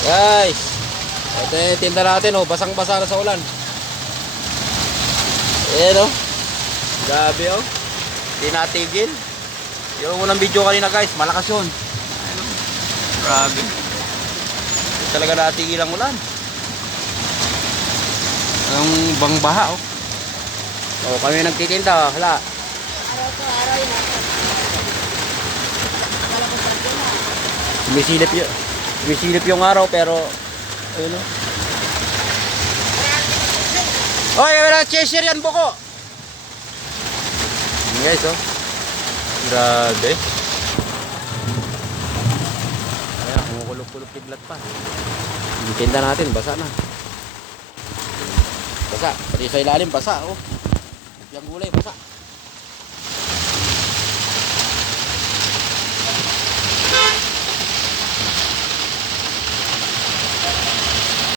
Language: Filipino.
Guys, ito yung tinda natin oh, basang-basa na sa ulan. Ayan oh. Grabe oh. Hindi natigil. Yung unang video kanina guys, malakas yun. Ayan oh. Grabe. Hindi talaga natigil ang ulan. Ang bangbaha oh. Oh, kami nagtitinda, hala. Araw to araw yun. Akala ko sa akin na. Sumisilip yung araw pero ayun oh. Oy, wala chaser yan buko. Yan guys oh. Grabe. Ayan, kumukulog-kulog kidlat pa. Yung tinda natin, basa na. Basa, pati sa ilalim basa oh. Yung gulay basa.